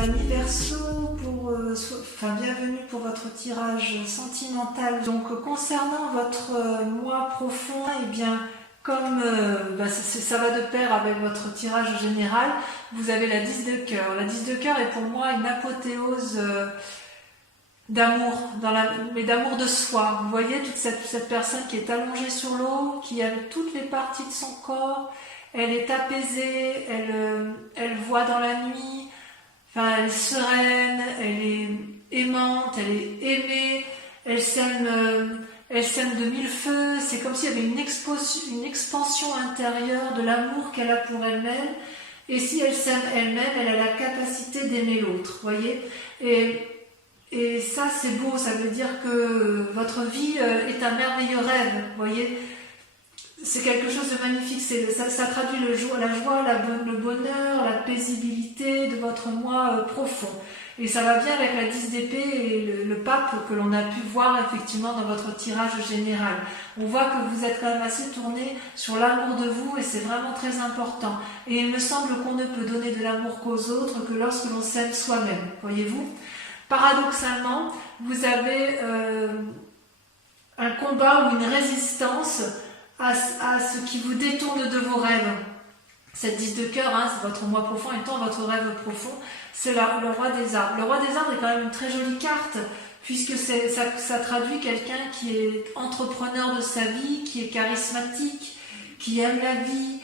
amis Verseau, bienvenue pour votre tirage sentimental. Donc concernant votre moi profond, eh bien comme ça va de pair avec votre tirage général, vous avez la 10 de cœur. La 10 de cœur est pour moi une apothéose d'amour, mais d'amour de soi. Vous voyez toute cette personne qui est allongée sur l'eau, qui aime toutes les parties de son corps, elle est apaisée, elle voit dans la nuit, enfin, elle est sereine, elle est aimante, elle est aimée, elle s'aime de mille feux. C'est comme s'il y avait une expansion intérieure de l'amour qu'elle a pour elle-même. Et si elle s'aime elle-même, elle a la capacité d'aimer l'autre, voyez. Et ça, c'est beau, ça veut dire que votre vie est un merveilleux rêve, voyez. C'est quelque chose de magnifique, ça traduit la joie, le bonheur, la paisibilité de votre moi profond. Et ça va bien avec la 10 d'épée et le pape que l'on a pu voir effectivement dans votre tirage général. On voit que vous êtes quand même assez tourné sur l'amour de vous et c'est vraiment très important. Et il me semble qu'on ne peut donner de l'amour qu'aux autres que lorsque l'on s'aime soi-même, voyez-vous. Paradoxalement, vous avez un combat ou une résistance à ce qui vous détourne de vos rêves. Cette 10 de cœur, c'est votre moi profond étant votre rêve profond, c'est le roi des arbres. Le roi des arbres est quand même une très jolie carte, puisque ça traduit quelqu'un qui est entrepreneur de sa vie, qui est charismatique, qui aime la vie.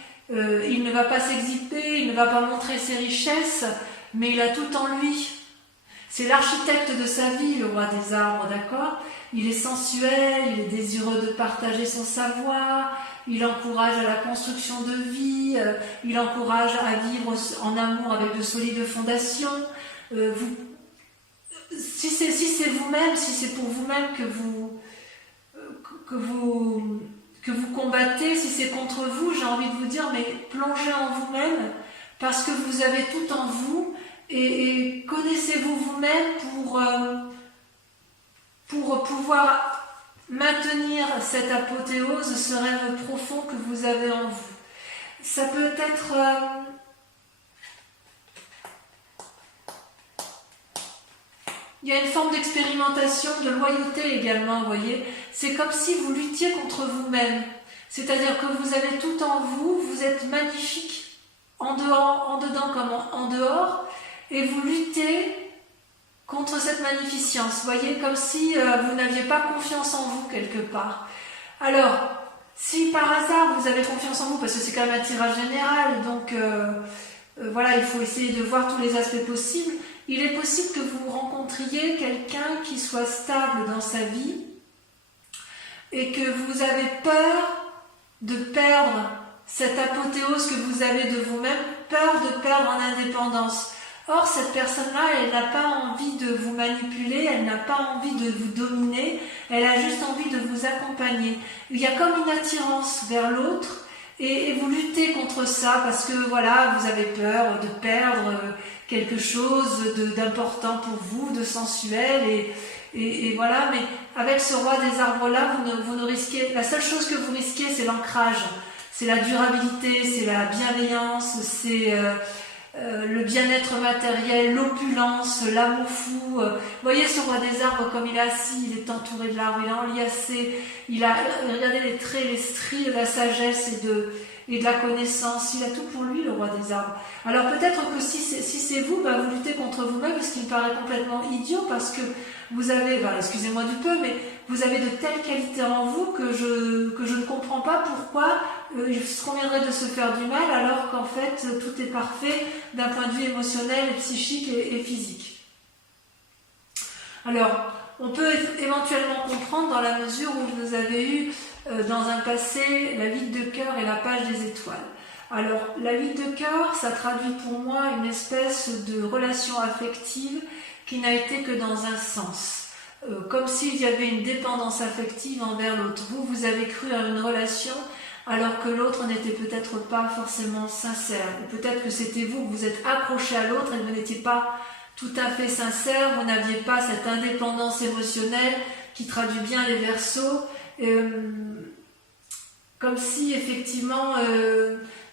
Il ne va pas s'exhiber, il ne va pas montrer ses richesses, mais il a tout en lui. C'est l'architecte de sa vie, le roi des arbres, d'accord ? Il est sensuel, il est désireux de partager son savoir, il encourage à la construction de vie, il encourage à vivre en amour avec de solides fondations. Si c'est vous-même, si c'est pour vous-même que vous combattez, si c'est contre vous, j'ai envie de vous dire, mais plongez en vous-même, parce que vous avez tout en vous, et connaissez-vous vous-même pour pouvoir maintenir cette apothéose, ce rêve profond que vous avez en vous. Ça peut être... il y a une forme d'expérimentation, de loyauté également, vous voyez. C'est comme si vous luttiez contre vous-même. C'est-à-dire que vous avez tout en vous, vous êtes magnifique, en dedans comme en dehors, et vous luttez contre cette magnificence, vous voyez, comme si vous n'aviez pas confiance en vous quelque part. Alors, si par hasard vous avez confiance en vous, parce que c'est quand même un tirage général, donc voilà, il faut essayer de voir tous les aspects possibles, il est possible que vous rencontriez quelqu'un qui soit stable dans sa vie et que vous avez peur de perdre cette apothéose que vous avez de vous-même, peur de perdre en indépendance. Or, cette personne-là, elle n'a pas envie de vous manipuler, elle n'a pas envie de vous dominer, elle a juste envie de vous accompagner. Il y a comme une attirance vers l'autre et vous luttez contre ça parce que voilà, vous avez peur de perdre quelque chose d'important pour vous, de sensuel et voilà. Mais avec ce roi des arbres-là, vous ne risquez... La seule chose que vous risquez, c'est l'ancrage, c'est la durabilité, c'est la bienveillance, c'est... le bien-être matériel, l'opulence, l'amour fou. Vous voyez ce roi des arbres comme il est assis, il est entouré de l'arbre, il est enliassé, regardez les traits, les stries de la sagesse et de la connaissance, il a tout pour lui, le roi des arbres. Alors peut-être que si c'est vous, vous luttez contre vous-même, ce qui me paraît complètement idiot, parce que vous avez, excusez-moi du peu, mais vous avez de telles qualités en vous que je ne comprends pas pourquoi il se conviendrait de se faire du mal alors qu'en fait tout est parfait d'un point de vue émotionnel, psychique et physique. Alors, on peut éventuellement comprendre dans la mesure où vous avez eu dans un passé la 8 de cœur et la page des étoiles. Alors, la 8 de cœur, ça traduit pour moi une espèce de relation affective qui n'a été que dans un sens. Comme s'il y avait une dépendance affective envers l'autre. Vous avez cru à une relation alors que l'autre n'était peut-être pas forcément sincère. Ou peut-être que c'était vous vous êtes accroché à l'autre et vous n'étiez pas tout à fait sincère, vous n'aviez pas cette indépendance émotionnelle qui traduit bien les Verseaux. Comme si effectivement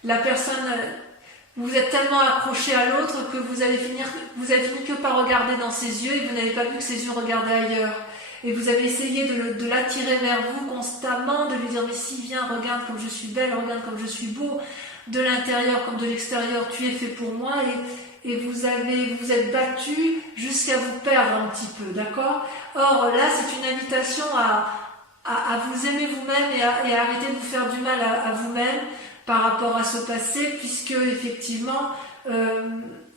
la personne Vous êtes tellement accroché à l'autre que vous avez fini que par regarder dans ses yeux et vous n'avez pas vu que ses yeux regardaient ailleurs. Et vous avez essayé de l'attirer vers vous constamment, de lui dire mais si viens, regarde comme je suis belle, regarde comme je suis beau, de l'intérieur comme de l'extérieur, tu es fait pour moi et vous êtes battu jusqu'à vous perdre un petit peu, d'accord? Or là c'est une invitation à vous aimer vous-même et à arrêter de vous faire du mal à vous-même par rapport à ce passé, puisque effectivement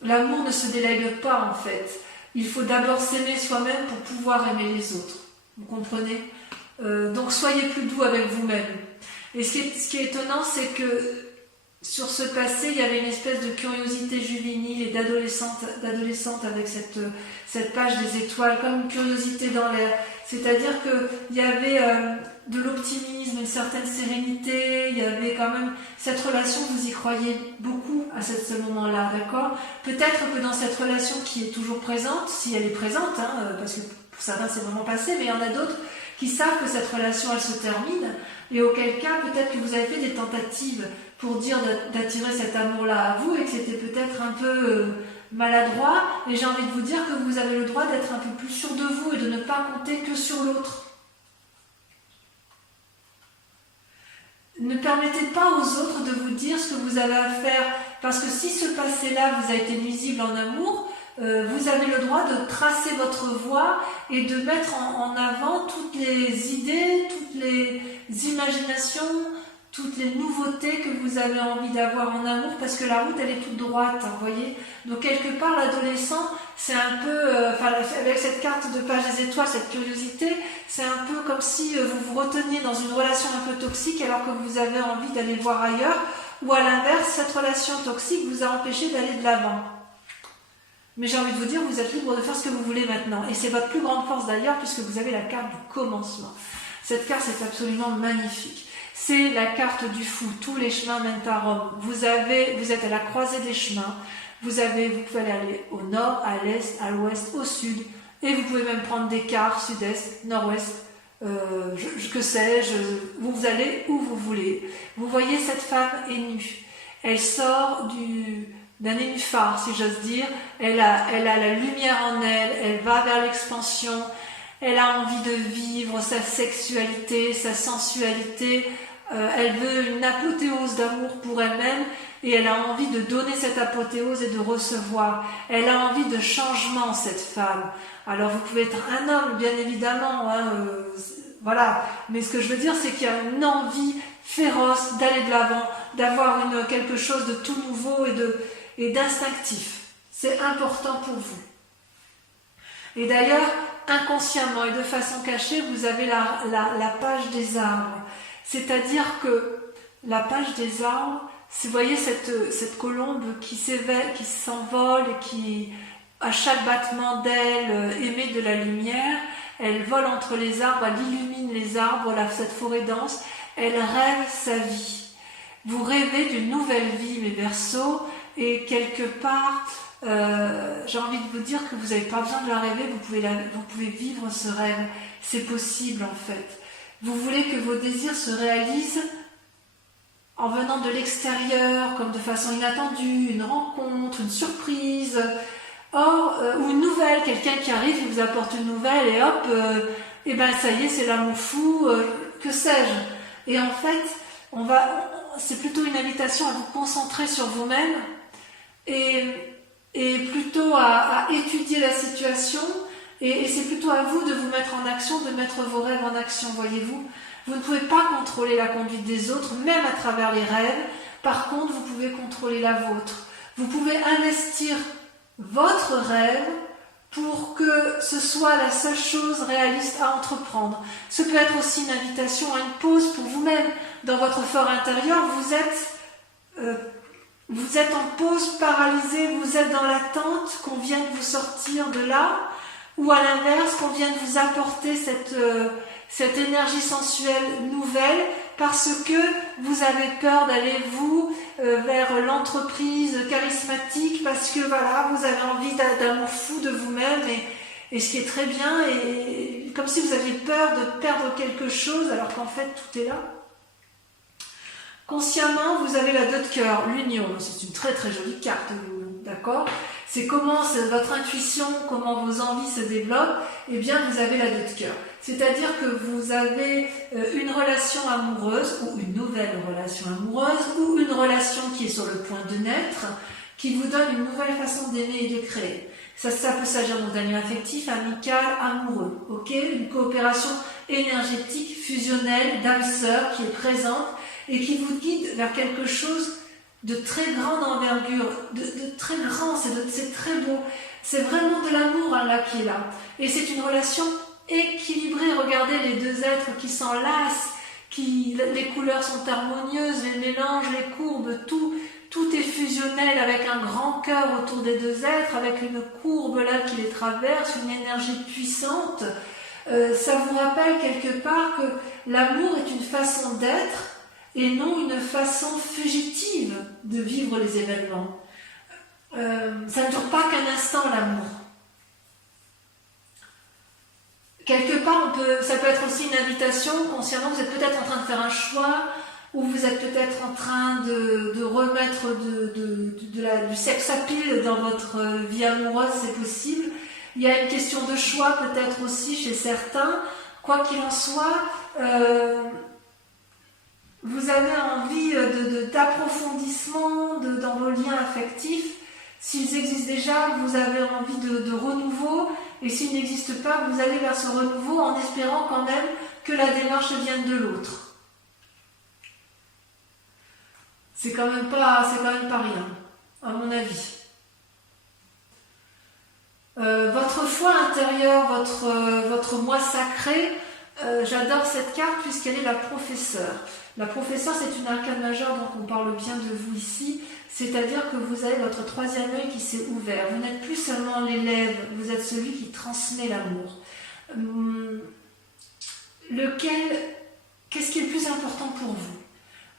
l'amour ne se délègue pas en fait. Il faut d'abord s'aimer soi-même pour pouvoir aimer les autres. Vous comprenez? Donc soyez plus doux avec vous-même. Et ce qui est étonnant, c'est que sur ce passé, il y avait une espèce de curiosité juvénile et d'adolescente avec cette page des étoiles, comme une curiosité dans l'air. C'est-à-dire qu'il y avait de l'optimisme, une certaine sérénité, il y avait quand même cette relation, vous y croyez beaucoup à ce moment-là, d'accord? Peut-être que dans cette relation qui est toujours présente, si elle est présente, parce que pour certains c'est vraiment passé, mais il y en a d'autres qui savent que cette relation elle se termine, et auquel cas peut-être que vous avez fait des tentatives pour dire d'attirer cet amour-là à vous et que c'était peut-être un peu maladroit, et j'ai envie de vous dire que vous avez le droit d'être un peu plus sûr de vous et de ne pas compter que sur l'autre. Ne permettez pas aux autres de vous dire ce que vous avez à faire, parce que si ce passé-là vous a été nuisible en amour, vous avez le droit de tracer votre voie et de mettre en avant toutes les idées, toutes les imaginations, toutes les nouveautés que vous avez envie d'avoir en amour, parce que la route elle est toute droite, vous voyez. Donc quelque part l'adolescent c'est un peu, avec cette carte de page des étoiles, cette curiosité, c'est un peu comme si vous vous reteniez dans une relation un peu toxique alors que vous avez envie d'aller voir ailleurs, ou à l'inverse, cette relation toxique vous a empêché d'aller de l'avant. Mais j'ai envie de vous dire, vous êtes libre de faire ce que vous voulez maintenant, et c'est votre plus grande force d'ailleurs, puisque vous avez la carte du commencement. Cette carte est absolument magnifique. C'est la carte du fou, tous les chemins mènent à Rome. Vous êtes à la croisée des chemins, vous pouvez aller au nord, à l'est, à l'ouest, au sud, et vous pouvez même prendre des quarts, sud-est, nord-ouest, que sais-je, vous allez où vous voulez. Vous voyez, cette femme est nue, elle sort d'un nénuphar, si j'ose dire, elle a la lumière en elle, elle va vers l'expansion, elle a envie de vivre sa sexualité, sa sensualité, elle veut une apothéose d'amour pour elle-même et elle a envie de donner cette apothéose et de recevoir. Elle a envie de changement, cette femme. Alors vous pouvez être un homme, bien évidemment, voilà. Mais ce que je veux dire, c'est qu'il y a une envie féroce d'aller de l'avant, d'avoir quelque chose de tout nouveau et d'instinctif. C'est important pour vous. Et d'ailleurs, inconsciemment et de façon cachée, vous avez la page des arbres. C'est-à-dire que la page des arbres, vous voyez cette colombe qui s'envole et qui, à chaque battement d'aile, émet de la lumière, elle vole entre les arbres, elle illumine les arbres, cette forêt dense, elle rêve sa vie. Vous rêvez d'une nouvelle vie, mes Verseaux, et quelque part, j'ai envie de vous dire que vous n'avez pas besoin de la rêver, vous pouvez vivre ce rêve, c'est possible en fait. Vous voulez que vos désirs se réalisent en venant de l'extérieur, comme de façon inattendue, une rencontre, une surprise, ou une nouvelle, quelqu'un qui arrive, il vous apporte une nouvelle et hop, et ben ça y est, c'est l'amour fou, que sais-je. Et en fait, c'est plutôt une invitation à vous concentrer sur vous-même et plutôt à étudier la situation, et c'est plutôt à vous de vous mettre en action, de mettre vos rêves en action, voyez-vous. Vous ne pouvez pas contrôler la conduite des autres, même à travers les rêves. Par contre, vous pouvez contrôler la vôtre. Vous pouvez investir votre rêve pour que ce soit la seule chose réaliste à entreprendre. Ce peut être aussi une invitation à une pause pour vous-même. Dans votre fort intérieur, vous êtes en pause, paralysé, vous êtes dans l'attente qu'on vienne vous sortir de là, ou à l'inverse, qu'on vienne vous apporter cette énergie sensuelle nouvelle, parce que vous avez peur d'aller vers l'entreprise charismatique, parce que voilà, vous avez envie d'amour fou de vous-même, et ce qui est très bien, et comme si vous aviez peur de perdre quelque chose, alors qu'en fait tout est là. Consciemment, vous avez la 2 de cœur, l'union. C'est une très très jolie carte, l'union, d'accord? C'est comment votre intuition, comment vos envies se développent. Eh bien, vous avez la 2 de cœur. C'est-à-dire que vous avez une relation amoureuse, ou une nouvelle relation amoureuse, ou une relation qui est sur le point de naître, qui vous donne une nouvelle façon d'aimer et de créer. Ça peut s'agir d'un lien affectif, amical, amoureux, ok? Une coopération énergétique, fusionnelle, d'âme sœur qui est présente et qui vous guide vers quelque chose de très grande envergure, de très grand, c'est très beau. C'est vraiment de l'amour là qui est là. Et c'est une relation équilibrée. Regardez les 2 êtres qui s'enlacent, les couleurs sont harmonieuses, les mélanges, les courbes, tout est fusionnel avec un grand cœur autour des 2 êtres, avec une courbe là qui les traverse, une énergie puissante. Ça vous rappelle quelque part que l'amour est une façon d'être et non une façon fugitive de vivre les événements. Ça ne dure pas qu'un instant, l'amour. Quelque part, ça peut être aussi une invitation, consciemment, vous êtes peut-être en train de faire un choix, ou vous êtes peut-être en train de remettre du sex appeal dans votre vie amoureuse, c'est possible. Il y a une question de choix peut-être aussi chez certains. Quoi qu'il en soit, vous avez envie d'approfondissement dans vos liens affectifs. S'ils existent déjà, vous avez envie de renouveau. Et s'ils n'existent pas, vous allez vers ce renouveau en espérant quand même que la démarche vienne de l'autre. C'est quand même pas rien, à mon avis. Votre foi intérieure, votre moi sacré, j'adore cette carte puisqu'elle est la professeure. La professeure, c'est une arcane majeure, donc on parle bien de vous ici, c'est-à-dire que vous avez votre 3e œil qui s'est ouvert. Vous n'êtes plus seulement l'élève, vous êtes celui qui transmet l'amour. Qu'est-ce qui est le plus important pour vous,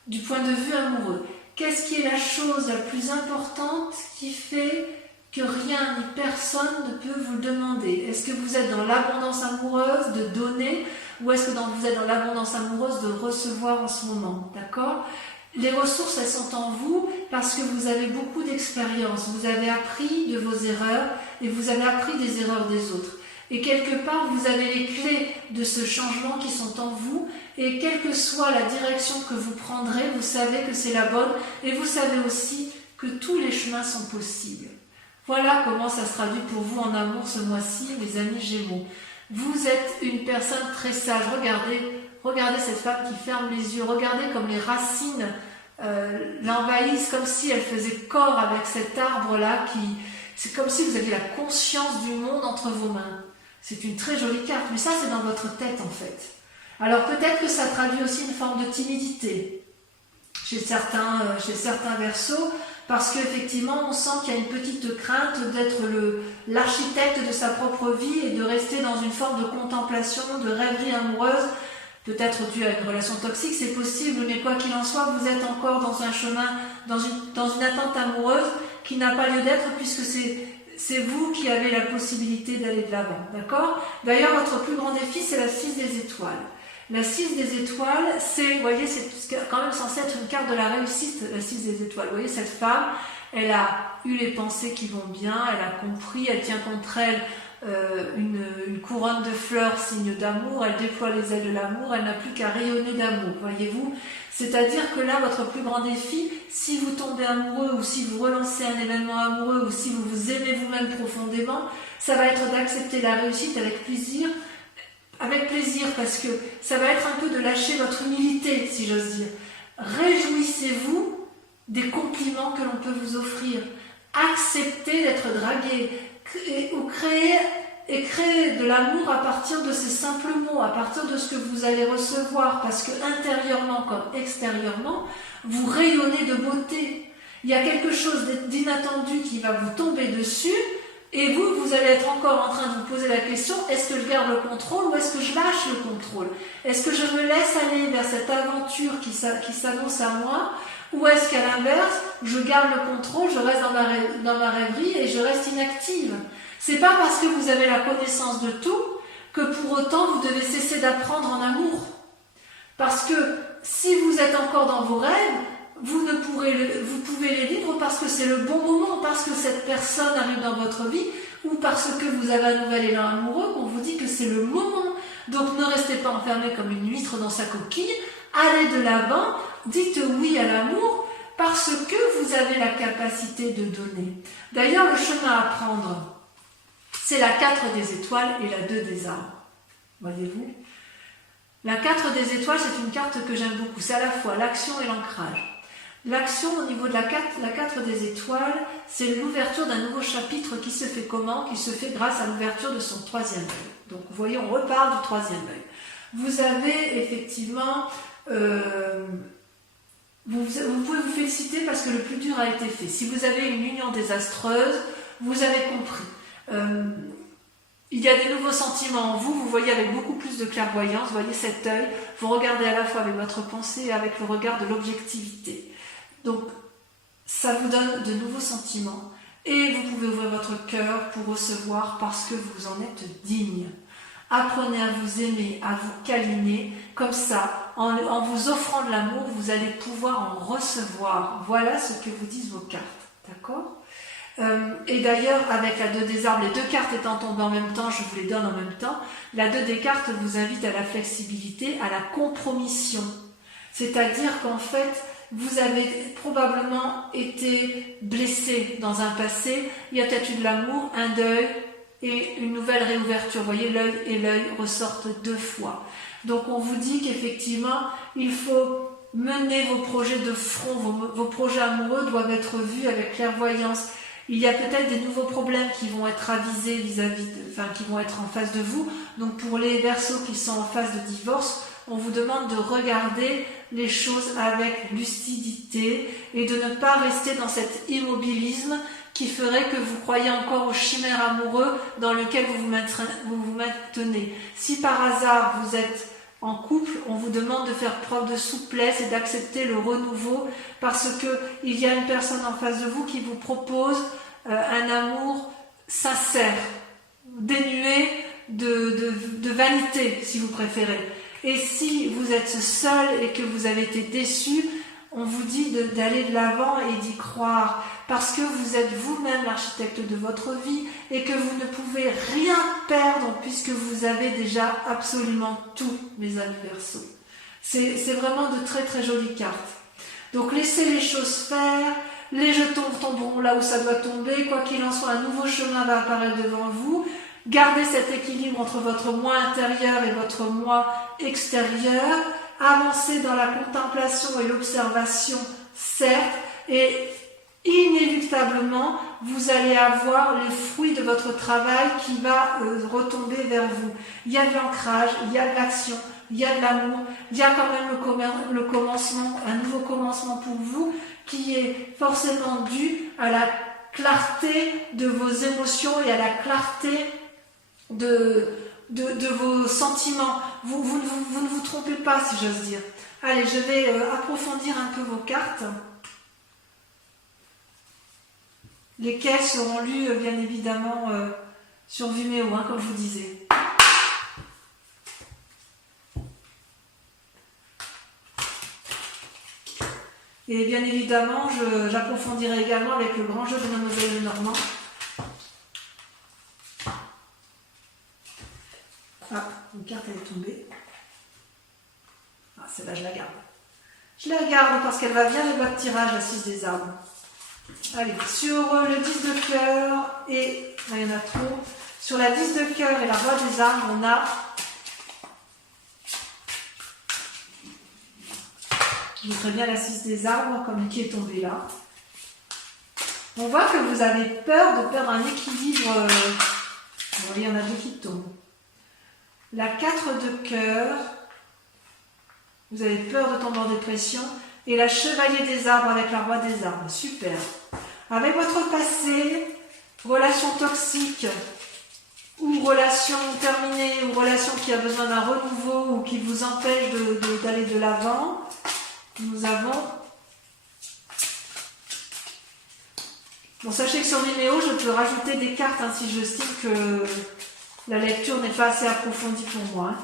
du point de vue amoureux? Qu'est-ce qui est la chose la plus importante qui fait que rien ni personne ne peut vous le demander? Est-ce que vous êtes dans l'abondance amoureuse de donner ou est-ce que vous êtes dans l'abondance amoureuse de recevoir en ce moment? D'accord? Les ressources, elles sont en vous parce que vous avez beaucoup d'expérience. Vous avez appris de vos erreurs et vous avez appris des erreurs des autres. Et quelque part, vous avez les clés de ce changement qui sont en vous. Et quelle que soit la direction que vous prendrez, vous savez que c'est la bonne. Et vous savez aussi que tous les chemins sont possibles. Voilà comment ça se traduit pour vous en amour ce mois-ci, les amis Gémeaux. Vous êtes une personne très sage. Regardez cette femme qui ferme les yeux. Regardez comme les racines l'envahissent, comme si elle faisait corps avec cet arbre-là. C'est comme si vous aviez la conscience du monde entre vos mains. C'est une très jolie carte, mais ça c'est dans votre tête en fait. Alors peut-être que ça traduit aussi une forme de timidité chez certains Verseaux, parce qu'effectivement on sent qu'il y a une petite crainte d'être l'architecte de sa propre vie et de rester dans une forme de contemplation, de rêverie amoureuse, peut-être dû à une relation toxique, c'est possible, mais quoi qu'il en soit, vous êtes encore dans un chemin, dans une attente amoureuse qui n'a pas lieu d'être puisque c'est vous qui avez la possibilité d'aller de l'avant, d'accord? D'ailleurs, votre plus grand défi, c'est la 6 des étoiles. La 6 des étoiles, vous voyez, c'est quand même censé être une carte de la réussite, la 6 des étoiles. Vous voyez, cette femme, elle a eu les pensées qui vont bien, elle a compris, elle tient contre elle une couronne de fleurs, signe d'amour, elle déploie les ailes de l'amour, elle n'a plus qu'à rayonner d'amour, voyez-vous? C'est-à-dire que là, votre plus grand défi, si vous tombez amoureux ou si vous relancez un événement amoureux ou si vous vous aimez vous-même profondément, ça va être d'accepter la réussite avec plaisir parce que ça va être un peu de lâcher votre humilité, si j'ose dire. Réjouissez-vous des compliments que l'on peut vous offrir. Acceptez d'être dragué ou créer de l'amour à partir de ces simples mots, à partir de ce que vous allez recevoir, parce que intérieurement comme extérieurement, vous rayonnez de beauté. Il y a quelque chose d'inattendu qui va vous tomber dessus, et vous allez être encore en train de vous poser la question, est-ce que je garde le contrôle ou est-ce que je lâche le contrôle? Est-ce que je me laisse aller vers cette aventure qui s'annonce à moi? Ou est-ce qu'à l'inverse, je garde le contrôle, je reste dans ma rêverie et je reste inactive? C'est pas parce que vous avez la connaissance de tout que pour autant vous devez cesser d'apprendre en amour. Parce que si vous êtes encore dans vos rêves, vous pouvez les vivre parce que c'est le bon moment, parce que cette personne arrive dans votre vie, ou parce que vous avez un nouvel élan amoureux, qu'on vous dit que c'est le moment. Donc ne restez pas enfermé comme une huître dans sa coquille, allez de l'avant, dites oui à l'amour, parce que vous avez la capacité de donner. D'ailleurs, le chemin à prendre, c'est la 4 des étoiles et la 2 des arbres. Voyez-vous? La 4 des étoiles, c'est une carte que j'aime beaucoup. C'est à la fois l'action et l'ancrage. L'action au niveau de la 4 des étoiles, c'est l'ouverture d'un nouveau chapitre qui se fait comment? Qui se fait grâce à l'ouverture de son 3e œil. Donc vous voyez, on repart du 3e œil. Vous avez effectivement... vous pouvez vous féliciter parce que le plus dur a été fait. Si vous avez une union désastreuse, vous avez compris. Il y a des nouveaux sentiments en vous, vous voyez avec beaucoup plus de clairvoyance, vous voyez cet œil, vous regardez à la fois avec votre pensée et avec le regard de l'objectivité. Donc, ça vous donne de nouveaux sentiments et vous pouvez ouvrir votre cœur pour recevoir parce que vous en êtes digne. Apprenez à vous aimer, à vous câliner, comme ça, en vous offrant de l'amour, vous allez pouvoir en recevoir. Voilà ce que vous disent vos cartes, d'accord ? Et d'ailleurs, avec la 2 des arbres, les 2 cartes étant tombées en même temps, je vous les donne en même temps, la 2 des cartes vous invite à la flexibilité, à la compromission. C'est-à-dire qu'en fait, vous avez probablement été blessé dans un passé, il y a peut-être eu de l'amour, un deuil et une nouvelle réouverture. Vous voyez, l'œil et l'œil ressortent 2 fois. Donc on vous dit qu'effectivement, il faut mener vos projets de front, vos projets amoureux doivent être vus avec clairvoyance. Il y a peut-être des nouveaux problèmes qui vont être avisés qui vont être en face de vous. Donc pour les Verseaux qui sont en phase de divorce, on vous demande de regarder les choses avec lucidité et de ne pas rester dans cet immobilisme qui ferait que vous croyez encore aux chimères amoureux dans lequel vous vous maintenez. Si par hasard vous êtes en couple, on vous demande de faire preuve de souplesse et d'accepter le renouveau parce qu'il y a une personne en face de vous qui vous propose un amour sincère, dénué de vanité, si vous préférez. Et si vous êtes seul et que vous avez été déçu, on vous dit d'aller de l'avant et d'y croire parce que vous êtes vous-même l'architecte de votre vie et que vous ne pouvez rien perdre puisque vous avez déjà absolument tout, mes amis Verseaux. C'est vraiment de très très jolies cartes. Donc laissez les choses faire, les jetons tomberont là où ça doit tomber, quoi qu'il en soit, un nouveau chemin va apparaître devant vous. Gardez cet équilibre entre votre moi intérieur et votre moi extérieur. Avancez dans la contemplation et l'observation, certes, et inéluctablement, vous allez avoir les fruits de votre travail qui va retomber vers vous. Il y a de l'ancrage, il y a de l'action, il y a de l'amour, il y a quand même le commencement, un nouveau commencement pour vous qui est forcément dû à la clarté de vos émotions et à la clarté de vos sentiments. Vous ne vous trompez pas, si j'ose dire. Allez, je vais approfondir un peu vos cartes, lesquelles seront lues, bien évidemment, sur Vimeo, comme je vous disais. Et bien évidemment, j'approfondirai également avec le grand jeu de Mademoiselle Lenormand. Ah, une carte elle est tombée. Ah, celle-là, je la garde. Je la garde parce qu'elle va bien le boîte de tirage, la 6 des arbres. Allez, sur le 10 de cœur et... Là, il y en a trop. Sur la 10 de cœur et la roi des arbres, on a... Je voudrais bien la 6 des arbres, comme qui est tombée là. On voit que vous avez peur de perdre un équilibre. Vous voyez, il y en a 2 qui tombent. La 4 de cœur, vous avez peur de tomber en dépression. Et la chevalier des arbres avec la roi des arbres. Super. Avec votre passé, relation toxique, ou relation terminée, ou relation qui a besoin d'un renouveau, ou qui vous empêche d'aller de l'avant, nous avons... Bon, sachez que sur Vimeo, je peux rajouter des cartes si je estime que la lecture n'est pas assez approfondie pour moi.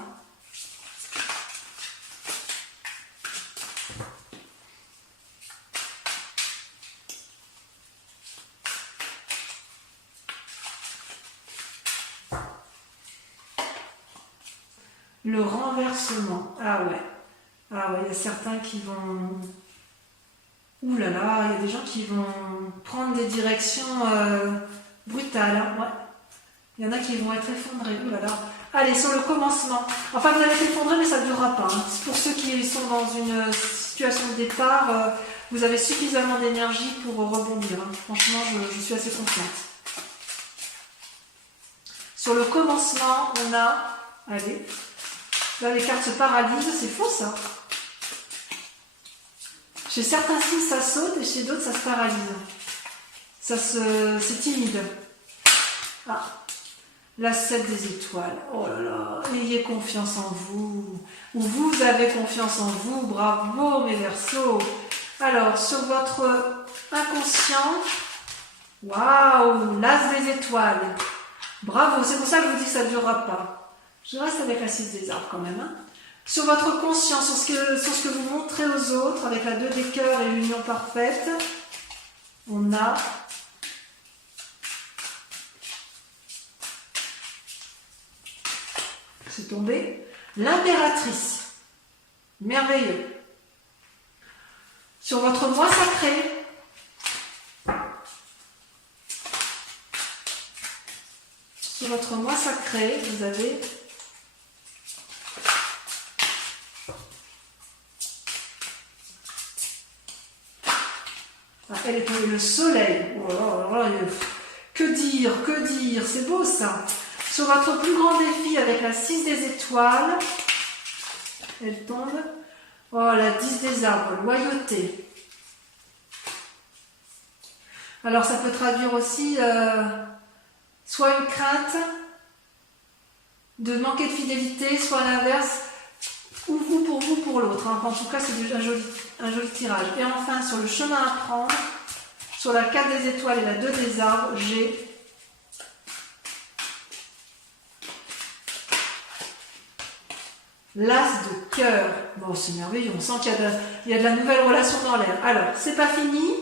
Le renversement. Ah ouais. Ah ouais, il y a certains qui vont... Ouh là là, il y a des gens qui vont prendre des directions brutales. Hein, ouais. Il y en a qui vont être effondrés. Ouh là là. Allez, sur le commencement. Enfin, vous allez être effondrés, mais ça ne durera pas. Hein. Pour ceux qui sont dans une situation de départ, vous avez suffisamment d'énergie pour rebondir. Hein. Franchement, je suis assez confiante. Sur le commencement, on a... Allez. Là, les cartes se paralysent. C'est faux, ça. Chez certains signes, ça saute et chez d'autres, ça se paralyse. C'est timide. Ah. La 7 des étoiles. Oh là là. Ayez confiance en vous. Ou vous avez confiance en vous. Bravo, mes Verseaux. Alors, sur votre inconscient. Waouh. L'as des étoiles. Bravo. C'est pour ça que je vous dis que ça ne durera pas. Je reste avec la 6 des arbres quand même. Hein. Sur votre conscience, sur ce que vous montrez aux autres, avec la 2 des cœurs et l'union parfaite, on a c'est tombé l'impératrice. Merveilleux. Sur votre moi sacré, vous avez elle est tombée le soleil. Oh là là, que dire, c'est beau ça. Sur votre plus grand défi avec la 6 des étoiles, elle tombe. Oh, la 10 des arbres, loyauté. Alors ça peut traduire aussi soit une crainte de manquer de fidélité, soit l'inverse, ou vous pour l'autre. Hein. En tout cas, c'est un joli tirage. Et enfin, sur le chemin à prendre, sur la 4 des étoiles et la 2 des arbres, j'ai l'as de cœur. Bon, c'est merveilleux, on sent qu'il y a de la nouvelle relation dans l'air. Alors, c'est pas fini.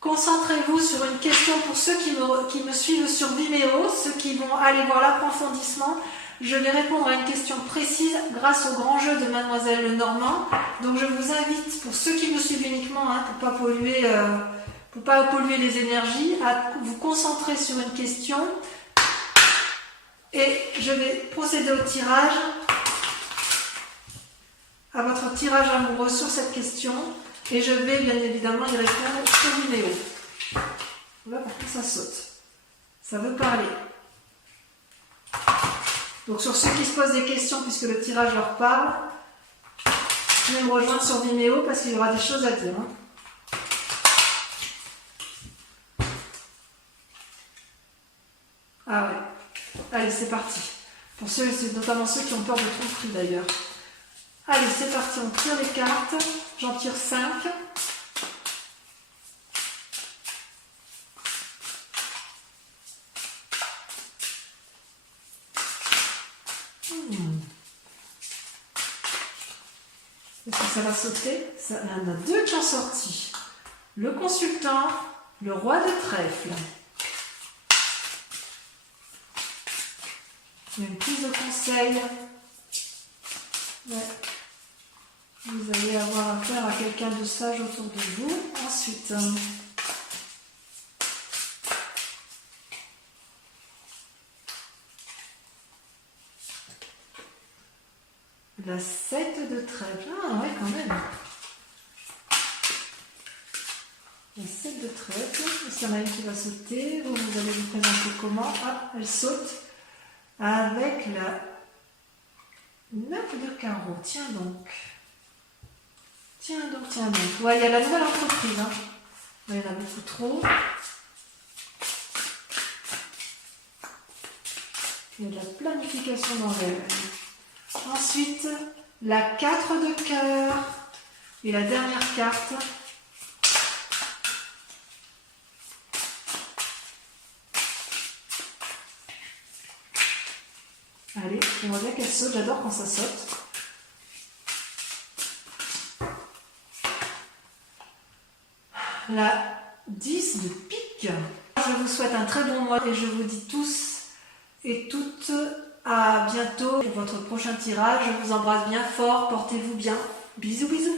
Concentrez-vous sur une question pour ceux qui me suivent sur Vimeo, ceux qui vont aller voir l'approfondissement. Je vais répondre à une question précise grâce au grand jeu de Mademoiselle Lenormand. Donc je vous invite, pour ceux qui me suivent uniquement, hein, pour pas polluer les énergies, à vous concentrer sur une question. Et je vais procéder au tirage, à votre tirage amoureux sur cette question. Et je vais bien évidemment y répondre sur Vimeo. Là par contre ça saute. Ça veut parler. Donc sur ceux qui se posent des questions, puisque le tirage leur parle, venez me rejoindre sur Vimeo parce qu'il y aura des choses à dire. Hein. Ah ouais. Allez, c'est parti. Pour ceux, notamment ceux qui ont peur de tromperie d'ailleurs. Allez, c'est parti, on tire les cartes. J'en tire 5. Est-ce que ça va sauter? Il y en a 2 qui ont sorti. Le consultant, le roi de trèfle. Il y a une prise de conseil. Ouais. Vous allez avoir affaire à quelqu'un de sage autour de vous. Ensuite, la 7 de trèfle. Ah ouais, quand même. La 7 de trèfle. Il y en a une qui va sauter. Vous allez vous présenter comment? Ah, elle saute. Avec la 9 de carreau. Tiens donc. Ouais, il y a la nouvelle entreprise. Hein. Il y en a beaucoup trop. Il y a de la planification dans l'air. Ensuite, la 4 de cœur. Et la dernière carte. Allez, on voit bien qu'elle saute. J'adore quand ça saute. La 10 de pique. Je vous souhaite un très bon mois et je vous dis tous et toutes à bientôt pour votre prochain tirage. Je vous embrasse bien fort, portez-vous bien. Bisous bisous.